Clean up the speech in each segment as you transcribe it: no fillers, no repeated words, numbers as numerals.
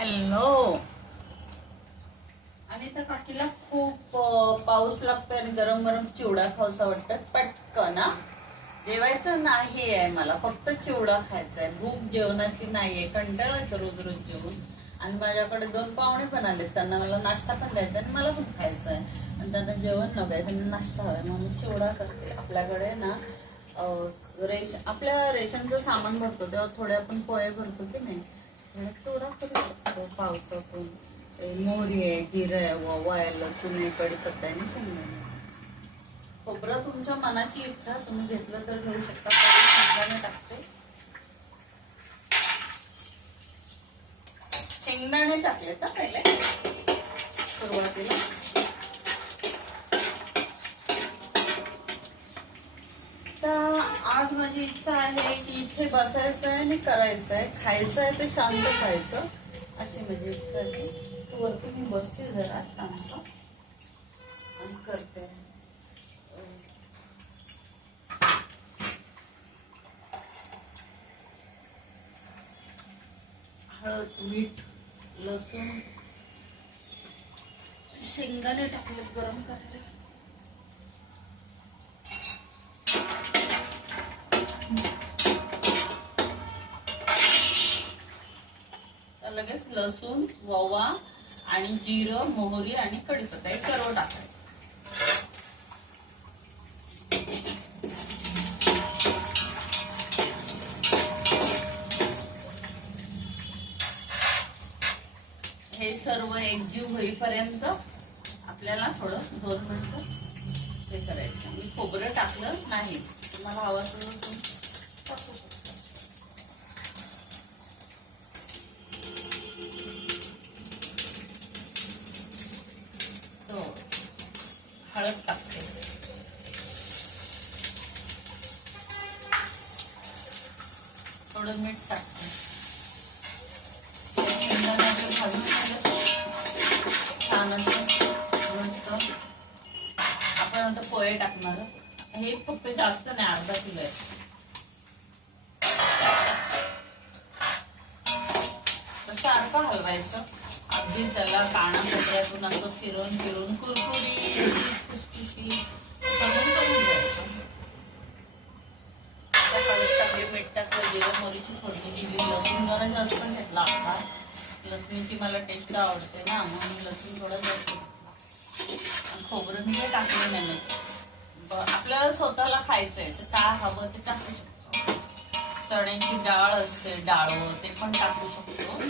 Hello. आणि त्या काकीला खूप पाऊस लागतोय आणि गरम गरम चिवडा खाऊसा वाटतं. पटकन ना जेवायचं नाही आहे, मला फक्त चिवडा खायचा आहे. भूक जेवणाची नाहीये, कंटाळा येतो रोज रोज जेवून. आणि माझ्याकडे 2 पाहुणे पण आले, त्यांना मला नाश्ता पण द्यायचा आणि मला पण खायचं आहे. आणि त्यांना जेवण नव्हे, त्यांना नाश्ता हवाय, म्हणून मी चिवडा करते. आपल्याकडे ना आपल्या रेशनचं सामान भरतो तेव्हा थोडे आपण पोहे भरतो की नाही, चिवडा करू शकतो पावसातून. मोहरी आहे, जिरं आहे, ओवा आहे, लसूण आहे, कढीपत्ता आहे आणि शेंगदाणे. खोबरं तुमच्या मनाची इच्छा, तुम्ही घेतलं तर घेऊ शकता. शेंगदाणे टाकते, शेंगदाणे टाकले तर पहिले सुरुवातीला. तर आज माझी इच्छा आहे की इथे बसायचं आहे आणि करायचं आहे, खायचं आहे ते शांत खायचं, अशी माझी इच्छा आहे. वरती मी बसते जरा शांत आणि करते. हळद, मीठ, लसूण, शेंगदाणे टाकले, गरम करते. लगेच लसूण, ओवा आणि जिरं, मोहरी आणि कढीपत्ता हे सर्व टाकायचं. हे सर्व एकजीव होईपर्यंत आपल्याला थोडं 2 मिनिटं हे करायचं. मी खोबरं टाकलं नाही, तुम्हाला हवं असेल तर टाकू शकता. हळद टाकते, थोडं मीठ टाकते. घालून छान मस्त. आपण आता पोहे टाकणार, हे फक्त जास्त नाही, अर्धा किलो आहे. सारखं हलवायचं, अगदी त्याला काना कोपऱ्यातून असं फिरून फिरून कुरकुरी खुसखुशी करून द्यायचं. टाकले, मीठ टाकलं, जिरं मोहरीची फोडणी दिली, लसूण जरा जास्त घेतला. आपला लसणीची मला टेस्ट आवडते ना, म्हणून लसूण थोडं जास्त. आणि खोबरं मी काही टाकलं नाही. आपल्याला स्वतःला खायचंय तर काय हवं ते टाकू शकतो. चण्याची डाळ असते, डाळं ते पण टाकू शकतो.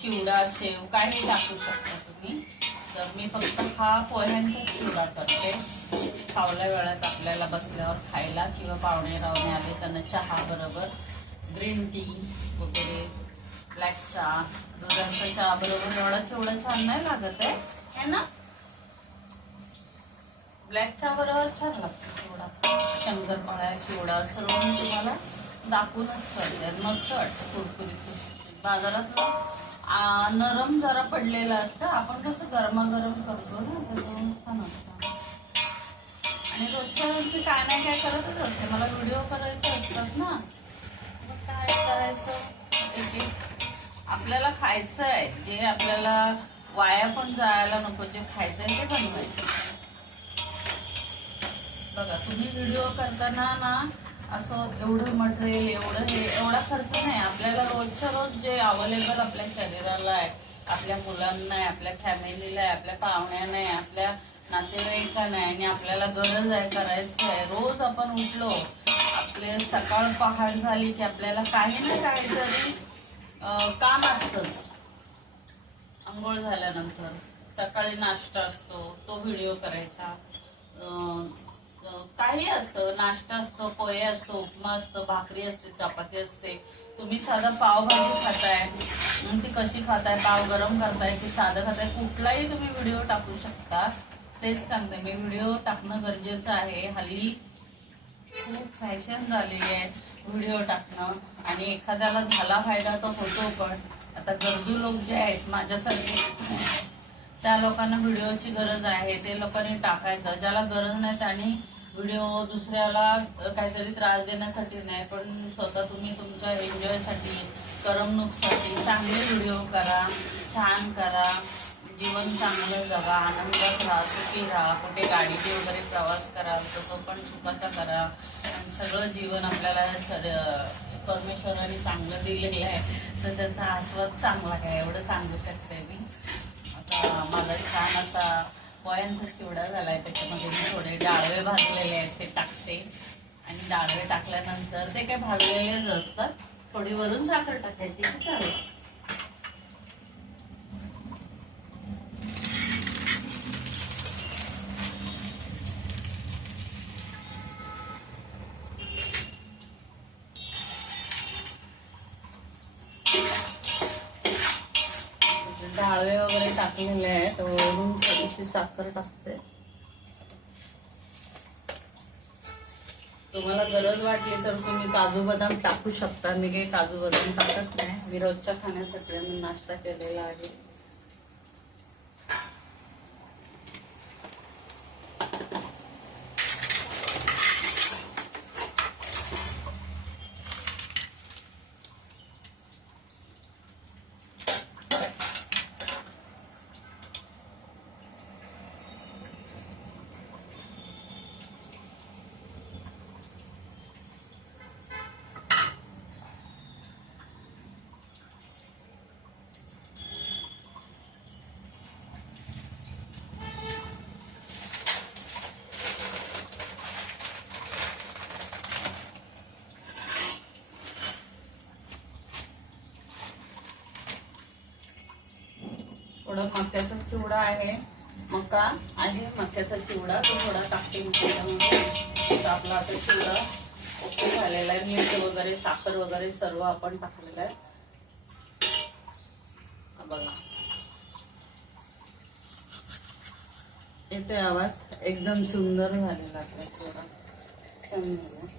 चिवडा, शेव काही टाकू शकता तुम्ही. तर मी फक्त हा पोह्यांचा चिवडा करते. फावल्या वेळात आपल्याला बसल्यावर खायला, किंवा पाहुणे रावणे आले त्यांना चहा बरोबर, ग्रीन टी वगैरे, ब्लॅक चहा, दुधाचा चहा बरोबर एवढा चिवडा छान नाही लागत आहे ना. ब्लॅक चहा बरोबर छान लागतो चिवडा. शंकरपाळ्या, चिवडा सर्व मी तुम्हाला दाखवूनच करते. मस्त वाटतं, कुरकुरीत. बाजारातलं नरम जरा पडलेलं असतं, आपण कसं गरमागरम करतो ना, त्याच्यामुळे छान असतं. आणि रोजच्या रोज काय नाही काय करतच असते, मला व्हिडिओ करायचे असतात ना, मग काय करायचं. आपल्याला खायचं आहे, जे आपल्याला वाया पण जायला नको, जे खायचं आहे ते बनवायचं. बघा, तुम्ही व्हिडिओ करताना ना असं एवढं मटेरियल, एवढा खर्च नाही. आपल्याला रोजच्या रोज जे अवेलेबल आपल्या शरीराला आहे, आपल्या मुलांना आहे, आपल्या फॅमिलीला आहे, आपल्या पाहुण्यांना आहे, आपल्या नातेवाईकांना आहे, आणि आपल्याला गरज आहे, करायचं आहे. रोज आपण उठलो, आपले सकाळ पहाट झाली की आपल्याला काही ना काहीतरी काम असतंच. आंघोळ झाल्यानंतर सकाळी नाश्ता असतो, तो व्हिडिओ करायचा. काही असतं, नाश्ता असतो, पोहे असतो, उपमा असतो, भाकरी असते, चपाती असते. तुम्ही साधं पावभाजी खाताय, ती कशी खाताय, पाव गरम करताय की साधं खाताय, कुठलाही तुम्ही व्हिडिओ टाकू शकता. तेच सांगते मी, व्हिडिओ टाकणं गरजेचं आहे. हल्ली खूप फॅशन झालेली आहे व्हिडिओ टाकणं, आणि एखाद्याला झाला फायदा तो होतो. पण आता गरजू लोक जे आहेत माझ्यासारखे, त्या लोकांना व्हिडिओची गरज आहे, ते लोकांनी टाकायचं. ज्याला गरज नाही त्यांनी व्हिडिओ दुसऱ्याला काहीतरी त्रास देण्यासाठी नाही, पण स्वतः तुम्ही तुमच्या एन्जॉयसाठी करमणूकसाठी चांगले व्हिडिओ करा, छान करा, जीवन चांगलं जगा, आनंदात राहा, सुखी राहा. कुठे गाडीने वगैरे प्रवास कराल तर तो पण सुखाचा करा. आणि सगळं जीवन आपल्याला परमेश्वराने चांगलं दिलेलं आहे, तर त्याचा आस्वाद चांगला आहे एवढं सांगू शकते मी. आता माझा छान असा पोह्यांचा चिवडा झालाय, त्याच्यामध्ये मी थोडे डाळवे भाजलेले आहेत ते टाकते. आणि डाळवे टाकल्यानंतर ते काही भाजलेलेच असतात, थोडी वरून साखर टाकायची की चालेल. डाळवे वगैरे टाकलेले आहेत, वरून थोडीशी साखर टाकते. तुम्हाला गरज वाटली तर तुम्ही काजू बदाम टाकू शकता. मी काही काजू बदाम टाकत नाही, मी रोजच्या खाण्यासाठी आम्ही नाश्ता केलेला आहे. थोडा मक्याचा चिवडा आहे, मका आहे मक्याचा चिवडा, तो थोडा टाकते मी त्याच्यामध्ये. तर आपला आता चिवडा ओके झालेला आहे. मीठ वगैरे साखर वगैरे सर्व आपण टाकलेलं आहे. बघा येते आवाज, एकदम सुंदर झालेला आपला चिवडा, छान झाला.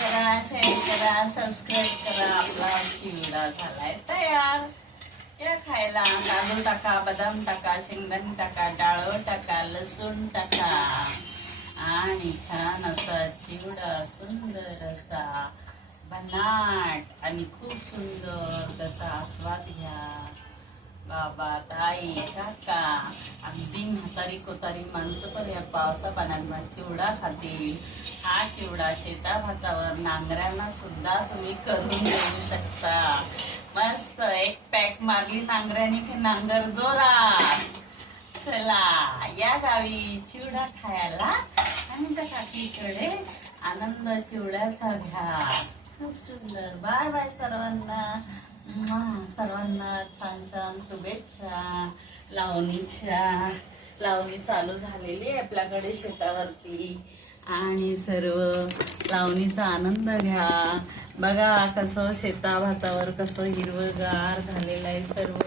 करा, शेअर करा, सबस्क्राईब करा. आपला चिवडा झालाय तयार. या खायला काजू टाका, बदाम टाका, शेंगदाणे टाका, डाळ टाका, लसूण टाका आणि छान असा चिवडा, सुंदर असा बनाट आणि खूप सुंदर त्याचा आस्वाद घ्या. बाबा, ताई, काका, अगदी म्हातारी कोतारी माणसं पण या पावसा पाण्यात चिवडा खातील. हा चिवडा शेता भातावर नांगऱ्यांना सुद्धा तुम्ही करून देऊ शकता. मस्त एक पॅक मारली नांगऱ्याने की नांगर जोरात. चला या गावी चिवडा खायला आणि त्या काकीकडे आनंद चिवड्याचा घ्या. खूप सुंदर. बाय बाय सर्वांना. सर्वांना छान छान शुभेच्छा. लावणी चालू झालेली आहे आपल्याकडे शेतावरती आणि सर्व लावणीचा आनंद घ्या. बघा कसं शेताभातावर कसं हिरवगार झालेलं आहे. सर्व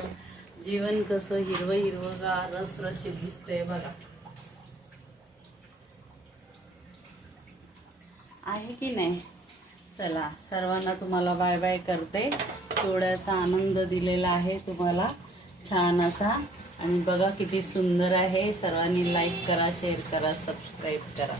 जीवन कसं हिरवगार रसरशीत दिसतंय बघा. आहे की नाही. चला सर्वांना तुम्हाला बाय बाय करते. चिवड्याचा आनंद दिलेला आहे तुम्हाला छान असा. आणि बघा किती सुंदर आहे. सर्वांनी लाईक करा, शेअर करा, सबस्क्राईब करा.